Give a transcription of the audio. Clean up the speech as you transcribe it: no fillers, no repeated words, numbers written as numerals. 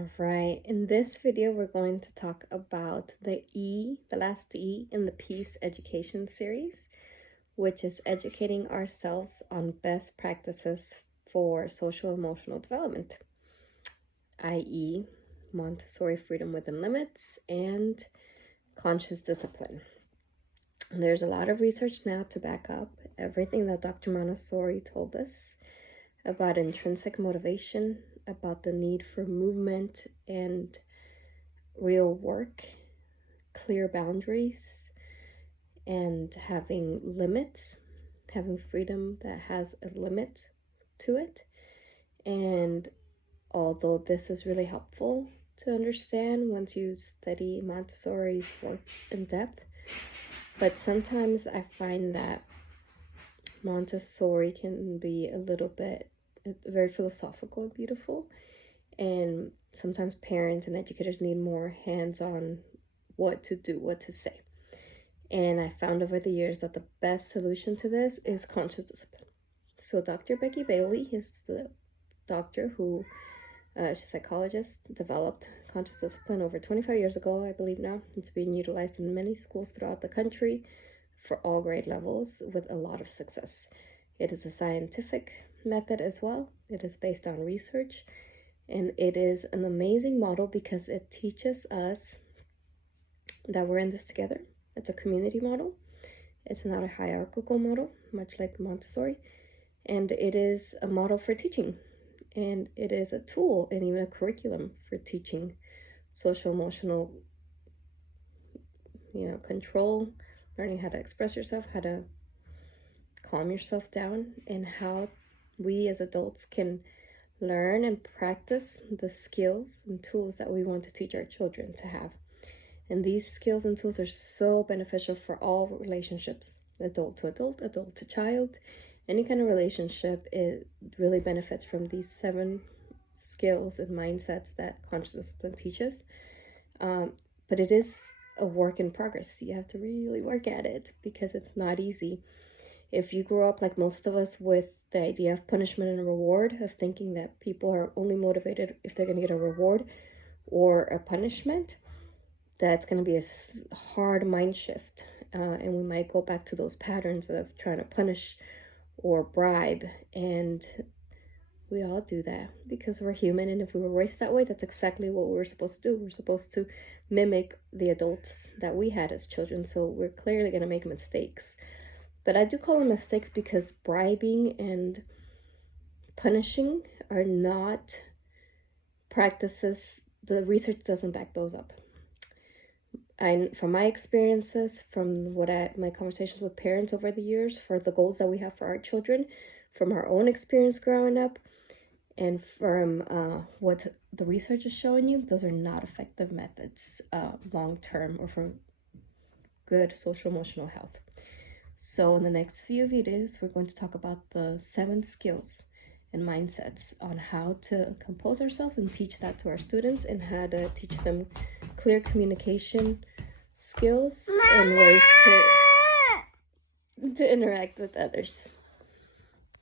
All right, in this video, we're going to talk about the last E in the Peace Education series, which is educating ourselves on best practices for social emotional development, i.e., Montessori freedom within limits and conscious discipline. There's a lot of research now to back up everything that Dr. Montessori told us about intrinsic motivation, about the need for movement and real work, clear boundaries, and having limits, having freedom that has a limit to it. And although this is really helpful to understand once you study Montessori's work in depth, but sometimes I find that Montessori can be a little bit very philosophical and beautiful, and sometimes parents and educators need more hands-on what to do, what to say. And I found over the years that the best solution to this is conscious discipline. So Dr. Becky Bailey is the doctor who, she's a psychologist, developed conscious discipline over 25 years ago, I believe now. It's being utilized in many schools throughout the country for all grade levels with a lot of success. It is a scientific method as well. It is based on research, and it is an amazing model because it teaches us that we're in this together. It's a community model. It's not a hierarchical model, much like Montessori, and it is a model for teaching, and it is a tool and even a curriculum for teaching social emotional control, learning how to express yourself, how to calm yourself down, and how we as adults can learn and practice the skills and tools that we want to teach our children to have. And these skills and tools are so beneficial for all relationships, adult to adult, adult to child, any kind of relationship. It really benefits from these 7 skills and mindsets that conscious discipline teaches. But it is a work in progress. You have to really work at it because it's not easy. If you grow up like most of us with the idea of punishment and reward, of thinking that people are only motivated if they're going to get a reward or a punishment, that's going to be a hard mind shift. And we might go back to those patterns of trying to punish or bribe. And we all do that because we're human. And if we were raised that way, that's exactly what we're supposed to do. We're supposed to mimic the adults that we had as children. So we're clearly going to make mistakes. But I do call them mistakes because bribing and punishing are not practices. The research doesn't back those up. From my experiences, from my conversations with parents over the years, for the goals that we have for our children, from our own experience growing up, and from what the research is showing you, those are not effective methods long-term or for good social emotional health. So in the next few videos, we're going to talk about the 7 skills and mindsets on how to compose ourselves and teach that to our students, and how to teach them clear communication skills and ways to interact with others.